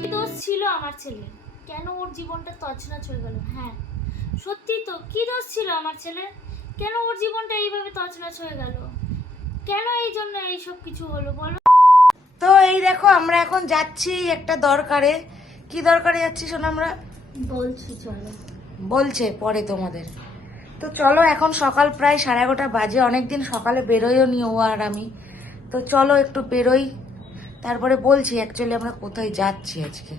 কি দোষ ছিল আমার ছেলে? কেন ওর জীবনটা তছনছ হয়ে গেল? হ্যাঁ সত্যি তো কি দোষ ছিল আমার ছেলে? কেন ওর জীবনটা এইভাবে তছনছ হয়ে গেল? কেন এই জন্য এইসব কিছু হলো বলো? তো এই দেখো আমরা এখন যাচ্ছি একটা দরকারে। কি দরকারে যাচ্ছি শোনো আমরা? বলছি চলো। বলছে পরে তোমাদের। তো চলো এখন সকাল প্রায় সাড়ে এগারোটা বাজে অনেকদিন সকালে বেরোয়ও নি ও আর আমি। তো চলো একটু বেরোই। তারপরে বলছি অ্যাকচুয়ালি আমরা কোথায় যাচ্ছি আজকে?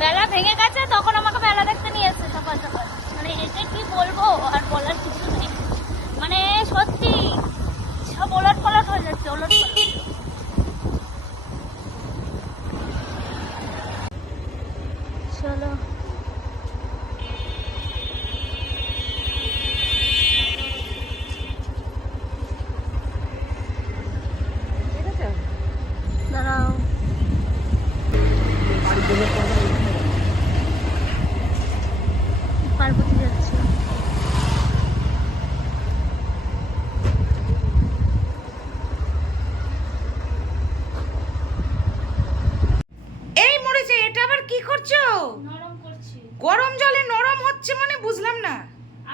মেলা ভেঙে গেছে, তখন আমাকে মেলা দেখতে নিয়ে এসেছে সকাল সকাল। মানে এতে কি বলব, আর বলার কিছু নেই। মানে সত্যি, সব ওলট পালট হয়ে যাচ্ছে ওলট চলো দাঁড়াও পার্বতী যাচ্ছে এই মরেছে এটা আবার কি করছ? নরম করছি। গরম জলে নরম হচ্ছে মানে বুঝলাম না।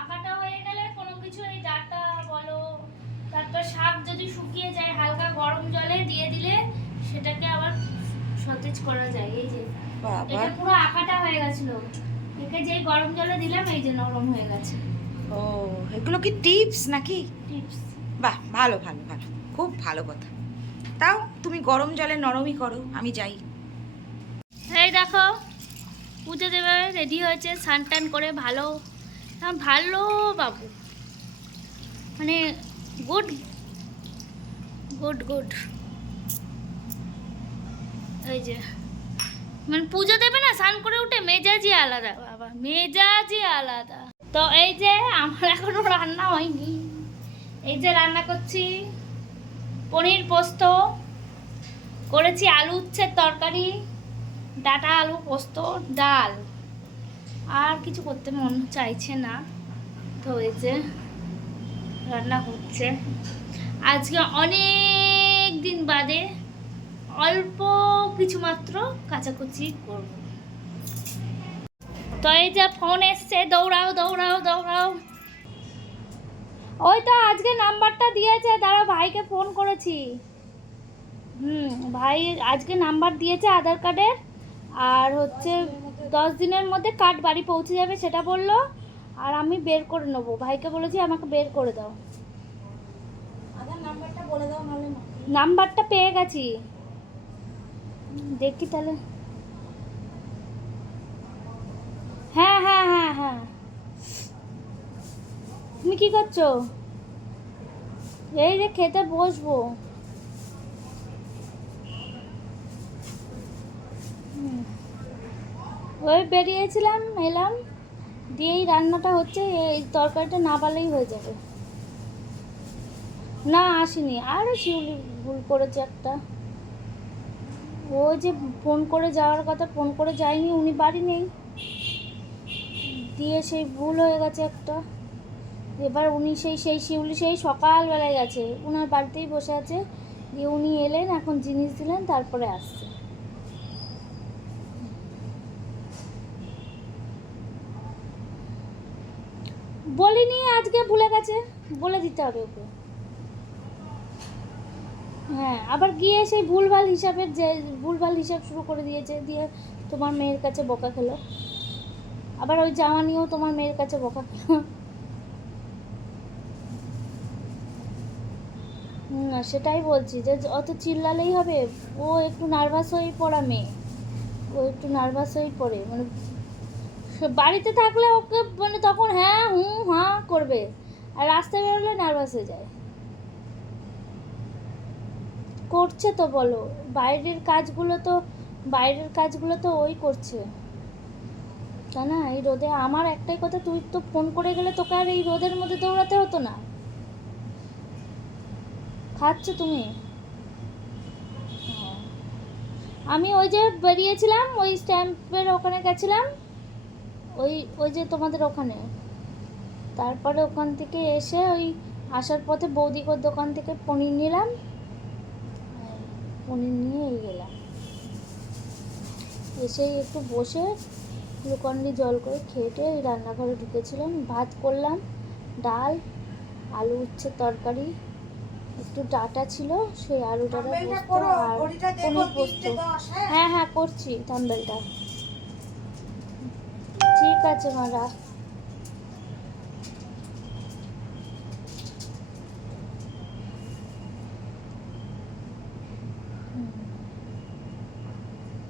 আঁকাটা হয়ে গেলে কোনো কিছু এই ডাটা বলো। তারপর শাক যদি শুকিয়ে যায় হালকা গরম জলে দিয়ে দিলে সেটাকে আবার সতেজ করা যায় এই যে। এটা পুরো আঁকাটা হয়ে গেছিল। একে যেই গরম জলে দিলাম এই যে নরম হয়ে গেছে। ও এগুলো কি টিপস নাকি? টিপস। বাহ ভালো ভালো ভালো। খুব ভালো কথা। তাও তুমি গরম জলে নরমই করো আমি যাই। এই দেখো পুজো দেবে রেডি হয়েছে, স্নান টান করে ভালো ভালো বাবু। মানে গুড গুড গুড এই যে মানে পুজো দেবে না, স্নান করে উঠে মেজাজই আলাদা, বাবা, মেজাজই আলাদা। তো এই যে, আমার এখনও রান্না হয়নি। এই যে রান্না করছি, পনির পোস্ত, করেছি আলু উচ্ছের তরকারি। ডাটা, আলু, পোস্ত, ডাল। আর কিছু করতে মন চাইছে না। তো এই যে রান্না হচ্ছে। আজকে অনেক দিন বাদে অল্প কিছু মাত্র কাচাকুচি করব। তো এই যে ফোন এসছে, দৌড়াও দৌড়াও দৌড়াও। ওই তো আজকে নাম্বারটা দিয়েছে, দাঁড়া ভাইকে ফোন করেছি। হুম, ভাই আজকে নাম্বার দিয়েছে আধার কার্ডের। আর হচ্ছে দশ দিনের মধ্যে কাঠ বাড়ি পৌঁছে যাবে সেটা বলল আর আমি বের করে নেব। ভাইকে বলেছি আমাকে বের করে দাও। নাম্বারটা পেয়ে গেছি। দেখি তাহলে। হ্যাঁ হ্যাঁ হ্যাঁ হ্যাঁ। তুমি কি করছ? এই যে খেতে বসবো। ওই বেরিয়েছিলাম, এলাম, দিয়েই রান্নাটা হচ্ছে, এই তরকারিটা না পারলেই হয়ে যাবে। না, আসেনি আরও শিউলি ভুল করেছে একটা। ও যে ফোন করে যাওয়ার কথা, ফোন করে যায়নি, উনি বাড়ি নেই। দিয়ে সেই ভুল হয়ে গেছে একটা। এবার উনি সেই সেই শিউলি সেই সকালবেলায় গেছে ওনার বাড়িতেই বসে আছে। দিয়ে উনি এলেন, এখন জিনিস দিলেন, তারপরে আসছে। বলিনি আজকে ভুলে গেছে। বলে দিতে হবে ওকে। হ্যাঁ আবার গিয়ে সেই ভুলভাল হিসাবের যে ভুলভাল হিসাব শুরু করে দিয়েছে দিয়ে তোমার মেয়ের কাছে বকা খেলো। আবার ওই জামা নিয়েও তোমার মেয়ের কাছে বকা খেলো। হুম, সেটাই বলছি যে অত চিল্লালেই হবে। ও একটু নার্ভাস হয়েই পড়া মেয়ে। ও একটু নার্ভাস হয়েই পড়ে। মানে বাড়িতে থাকলে ওকে মানে তখন হ্যাঁ হুম হাঁ করবে। আর রাস্তায় বেরোলে নার্ভাস হয়ে যায়। করছে তো বলো, বাইরের কাজগুলো তো, বাইরের কাজগুলো তো ওই করছে। তাই না? এই রোদে আমার একটাই কথা, তুই তো ফোন করে গেলে তোকে আর এই রোদের মধ্যে দৌড়াতে হতো না। খাচ্ছ তুমি? ও। আমি ওই যে বেরিয়েছিলাম, ওই স্ট্যাম্পের ওখানে গেছিলাম। ওই ওই যে তোমাদের ওখানে। তারপরে ওখান থেকে এসে ওই আসার পথে বৌদিকর দোকান থেকে পনির নিলাম। পনির নিয়ে গেলাম। এসেই একটু বসে গ্লুকন্ডি জল করে খেটে ওই রান্নাঘরে ঢুকেছিলাম। ভাত করলাম ডাল আলু উচ্ছে তরকারি একটু ডাটা ছিল সেই আলু ডাটা পোস্ত আর পনির পোস্ত। হ্যাঁ হ্যাঁ করছি থাম্বেলটা। আছে মা রাখ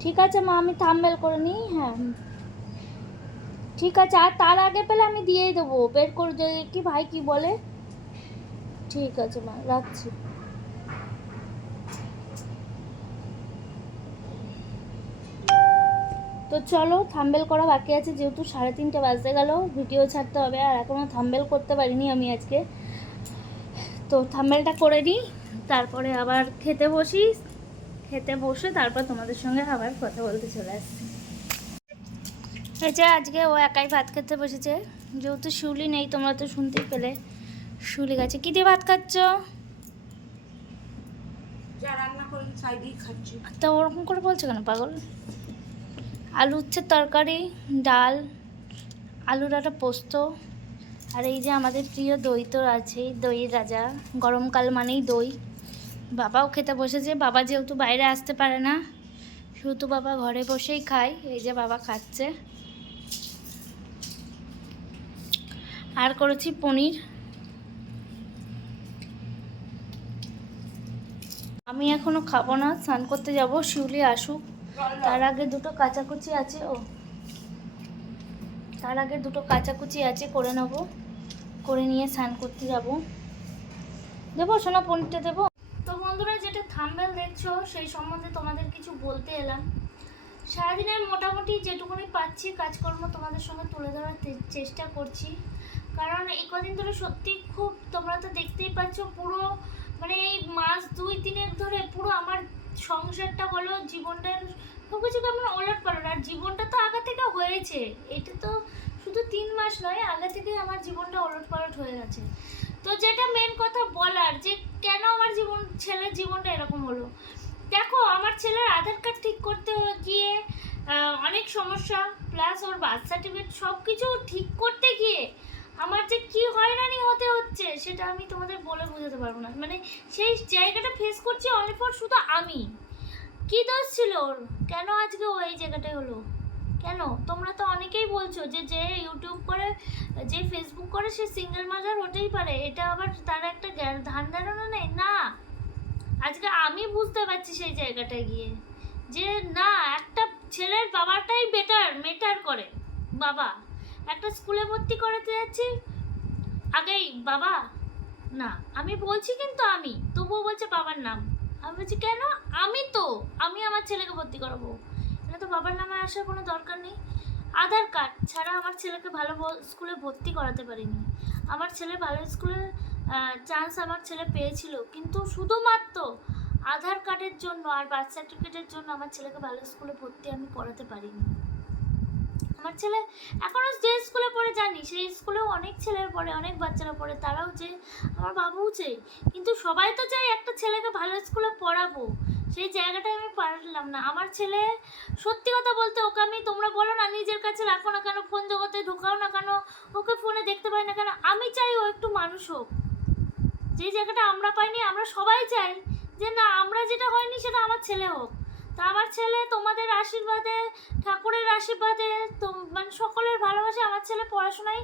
ঠিক আছে মা, আমি থাম্বেল করে নিই হ্যাঁ। ঠিক আছে, আর তার আগে পেলে আমি দিয়েই দেবো, বের করে কি ভাই, কি বলে? ঠিক আছে মা, রাখছি। তো চলো থাম্বেল করা বাকি আছে যেহেতু সাড়ে তিনটে বাজতে গেল ভিডিও ছাড়তে হবে আর এখনও থাম্বেল করতে পারিনি আমি আজকে। তো থাম্বেলটা করে নিই তারপরে আবার খেতে বসি খেতে বসে তারপর তোমাদের সঙ্গে আবার কথা বলতে চলে আসছি। এই যে আজকে ও একাই ভাত খেতে বসেছে যেহেতু শিউলি নেই তোমরা তো শুনতেই পেলে। শিউলি গেছে কী দিয়ে ভাত খাচ্ছ? যা রান্না করি তা ওরকম করে বলছো কেন পাগল? আলু উচ্ছে তরকারি, ডাল আলু ডাটা পোস্ত, আর এই যে আমাদের প্রিয় দই তো আছেই দইয়ের রাজা। গরমকাল মানেই দই। বাবাও খেতে বসেছে, বাবা যেহেতু বাইরে আসতে পারে না, সেহেতু বাবা ঘরে বসেই খায়, এই যে বাবা খাচ্ছে। আর করেছি পনির। আমি এখনও খাব না, স্নান করতে যাব, শিউলি আসুক। তার আগে দুটো কাচাকুচি আছে, ও। তার আগে দুটো কাচাকুচি আছে, করে নেব। করে নিয়ে স্নান করতে যাব। দেবো, সোনা পনিরটা দেবো। তো বন্ধুরা, যেটা থাম্বেল দেখছ, সেই সম্বন্ধে তোমাদের কিছু বলতে এলাম। সারাদিনের মোটামুটি যেটুকুনি পাচ্ছি, কাজকর্ম তোমাদের সঙ্গে তুলে ধরার চেষ্টা করছি। কারণ এই কদিন ধরে সত্যি খুব তোমরা তো দেখতেই পাচ্ছ, পুরো মানে এই মাস দুই তিনেক ধরে পুরো আমার সংসারটা বলো, জীবনটার সব কিছু কেমন ওলট পালট, আর জীবনটা তো আগে থেকে হয়েছে। এটা তো শুধু তিন মাস নয়, আগে থেকে আমার জীবনটা ওলট পালট হয়ে গেছে। তো যেটা মেন কথা বলার যে কেন আমার জীবন, ছেলের জীবনটা এরকম হলো? দেখো, আমার ছেলের আধার কার্ড ঠিক করতে গিয়ে অনেক সমস্যা প্লাস ওর বার্থ সার্টিফিকেট সব কিছু ঠিক করতে গিয়ে আমার যে কি হয়রানি হতে হচ্ছে সেটা আমি তোমাদের বলে বোঝাতে পারব না। মানে সেই জায়গাটা ফেস করছি অনলি ফর শুধু আমি। কি দোষ ছিল ওর? কেন আজকে ও এই জায়গাটায় হলো? কেন? তোমরা তো অনেকেই বলছো যে যে ইউটিউব করে, যে ফেসবুক করে সে সিঙ্গেল মাদার হতেই পারে। এটা আবার তার একটা ধান ধারণা নেই? না। আজকে আমি বুঝতে পারছি সেই জায়গাটায় গিয়ে যে না, একটা ছেলের বাবাটাই বেটার মেটার করে। বাবা। একটা স্কুলে ভর্তি করাতে যাচ্ছি। আগেই বাবা, না, আমি বলছি কিন্তু আমি, তবুও বলছে বাবার নাম। আমি বলছি, কেন? আমি তো, আমি আমার ছেলেকে ভর্তি করাবো। এটা তো বাবার নামে আসার কোনো দরকার নেই। আধার কার্ড ছাড়া আমার ছেলেকে ভালো স্কুলে ভর্তি করাতে পারিনি। আমার ছেলে ভালো স্কুলে চান্স আমার ছেলে পেয়েছিল। কিন্তু শুধুমাত্র আধার কার্ডের জন্য আর বার্থ সার্টিফিকেটের জন্য আমার ছেলেকে ভালো স্কুলে ভর্তি আমি করাতে পারিনি। আমার ছেলে এখনও যে স্কুলে পড়ে জানি, সেই স্কুলেও অনেক ছেলের পড়ে, অনেক বাচ্চারা পড়ে, তারাও যে আমার বাবুও চাই কিন্তু সবাই তো চাই একটা ছেলেকে ভালো স্কুলে পড়াবো। সেই জায়গাটায় আমি পারলাম না। আমার ছেলে সত্যি কথা বলতে ওকে আমি তোমরা বলো না, নিজের কাছে রাখো না কেন, ফোন জগতে ঢোকাও না কেন, ওকে ফোনে দেখতে পাই না কেন, আমি চাই ও একটু মানুষ হোক। যে জায়গাটা আমরা পাইনি, আমরা সবাই চাই যে না, আমরা যেটা হয়নি সেটা আমার ছেলে হোক। আমার ছেলে তোমাদের আশীর্বাদে, ঠাকুরের আশীর্বাদে মানে সকলের ভালোবাসে, আমার ছেলে পড়াশোনায়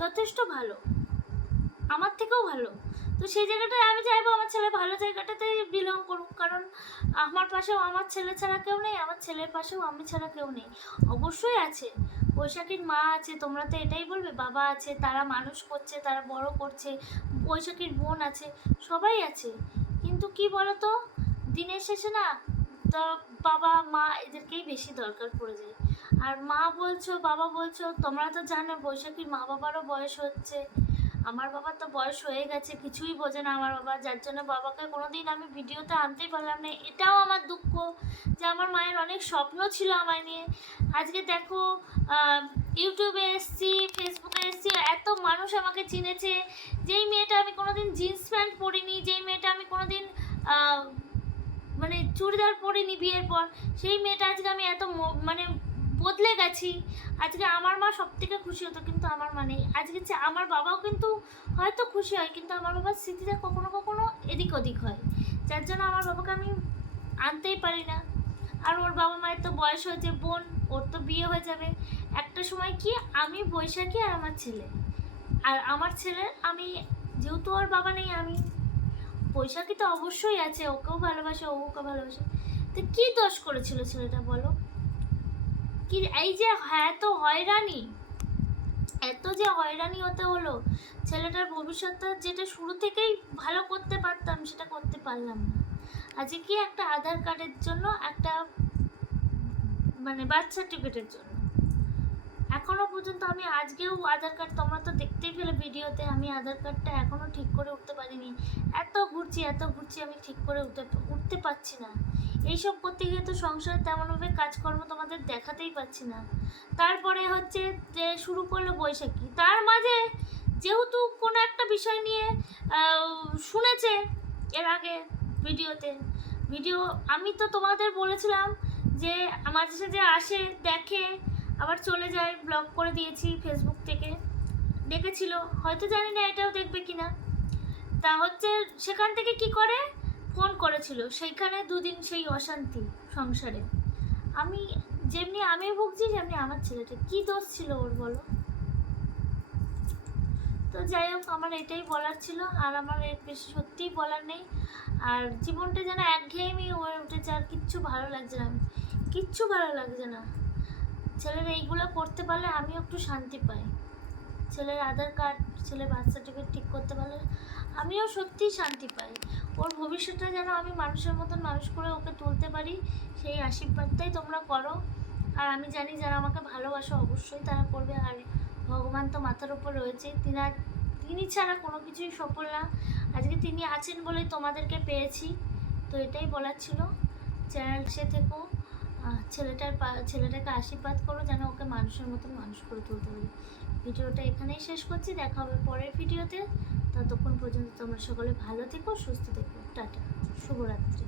যথেষ্ট ভালো। আমার থেকেও ভালো। তো সেই জায়গাটায় আমি চাইব আমার ছেলে ভালো জায়গাটাতে বিলং করুক, কারণ আমার পাশেও আমার ছেলে ছাড়া কেউ নেই, আমার ছেলের পাশেও আমি ছাড়া কেউ নেই। অবশ্যই আছে। বৈশাখীর মা আছে, তোমরা তো এটাই বলবে, বাবা আছে, তারা মানুষ করছে, তারা বড় করছে, বৈশাখীর বোন আছে, সবাই আছে। কিন্তু কি বলো তো দিনের শেষে না বাবা, মা এদেরকেই বেশি দরকার পড়ে যায়। আর মা বলছো, বাবা বলছো, তোমরা তো জানো বৈশাখীর মা বাবারও বয়স হচ্ছে। আমার বাবার তো বয়স হয়ে গেছে, কিছুই বোঝে না আমার বাবা। যার জন্য বাবাকে কোনোদিন আমি ভিডিওতে আনতেই পারলাম না। এটাও আমার দুঃখ যে আমার মায়ের অনেক স্বপ্ন ছিল আমার নিয়ে। আজকে দেখো ইউটিউবে এসছি, ফেসবুকে এসছি এত মানুষ আমাকে চিনেছে। যেই মেয়েটা আমি কোনোদিন জিন্স প্যান্ট পরিনি, যেই মেয়েটা আমি কোনোদিন মানে চুড়িদার পরিনি বিয়ের পর। সেই মেয়েটা আজকে আমি এত মানে বদলে গেছি। আজকে আমার মা সব থেকে খুশি হতো, কিন্তু আমার মা নেই। আজকে আমার বাবাও কিন্তু হয়তো খুশি হয়, কিন্তু আমার বাবার স্মৃতিটা কখনো কখনো এদিক ওদিক হয়। যার জন্য আমার বাবাকে আমি আনতেই পারি না। আর ওর বাবা মায়ের তো বয়স হয়েছে, বোন, ওর তো বিয়ে হয়ে যাবে। একটা সময় কি আমি বৈশাখী আর আমার ছেলে। আর আমার ছেলে, আমি, যেহেতু ওর বাবা নেই, আমি বৈশাখী তো অবশ্যই আছে, ওকেও ভালোবাসে ওকে ভালোবাসে। তো কি দোষ করেছিল ছেলেটা বলো? কি এই যে হ্যাঁ এত হয়রানি, এত যে হয়রানি হতে হলো, ছেলেটার ভবিষ্যৎটা যেটা শুরু থেকেই ভালো করতে পারতাম, সেটা করতে পারলাম না। আজকে কি একটা আধার কার্ডের জন্য, একটা মানে বার্থ সার্টিফিকেটের জন্য। এখনও পর্যন্ত আমি আজকেও আধার কার্ড, তোমরা তো দেখতেই পেলে ভিডিওতে, আমি আধার কার্ডটা এখনও ঠিক করে উঠতে এত ঘুরছি এত ঘুরছি আমি ঠিক করে উঠতে উঠতে পারছি না। এইসব করতে গিয়ে তো সংসারে তেমনভাবে কাজকর্ম তোমাদের দেখাতেই পাচ্ছি না। তারপরে হচ্ছে যে শুরু করল বৈশাখী। তার মাঝে যেহেতু কোনো একটা বিষয় নিয়ে শুনেছে এর আগে ভিডিওতে। ভিডিও, আমি তো তোমাদের বলেছিলাম যে মাঝে সাঝে আসে, দেখে, আবার চলে যায়, ব্লগ করে দিয়েছি ফেসবুক থেকে। দেখেছিল। হয়তো জানি না এটাও দেখবে কিনা। তা হচ্ছে সেখান থেকে কি করে? ফোন করেছিল। সেইখানে দুদিন সেই অশান্তি সংসারে। আমি যেমনি আমি ভুগছি যেমনি আমার ছেলেটা কি দোষ ছিল ওর বলো? তো যাই হোক, আমার এটাই বলার ছিল। আর আমার এর বেশি সত্যিই বলার নেই। আর জীবনটা যেন একঘেয়েমি হয়ে উঠেছে, আর কিচ্ছু ভালো লাগছে না। কিচ্ছু ভালো লাগছে না। ছেলেরা এইগুলো করতে পারলে আমিও একটু শান্তি পাই। ছেলের আধার কার্ড, ছেলের বার্থ সার্টিফিকেট ঠিক করতে পারলে আমিও সত্যিই শান্তি পাই। ওর ভবিষ্যৎটা যেন আমি মানুষের মতন মানুষ করে ওকে তুলতে পারি, সেই আশীর্বাদটাই তোমরা করো। আর আমি জানি যারা আমাকে ভালোবাসো অবশ্যই তারা করবে। আর ভগবান তো মাথার উপর রয়েছে, তিনা তিনি ছাড়া কোনো কিছুই সফল না। আজকে তিনি আছেন বলেই তোমাদেরকে পেয়েছি, তো এটাই বলার ছিল। চ্যানেল সে থেকেও ছেলেটার ছেলেটাকে আশীর্বাদ করো, যেন ওকে মানুষের মতন মানুষ করে তুলতে পারি। ভিডিওটা এখানেই শেষ করছি, দেখা হবে পরের ভিডিওতে। ততক্ষণ পর্যন্ত তোমরা সকলে ভালো থেকো, সুস্থ থেকো। টাটা। শুভরাত্রি।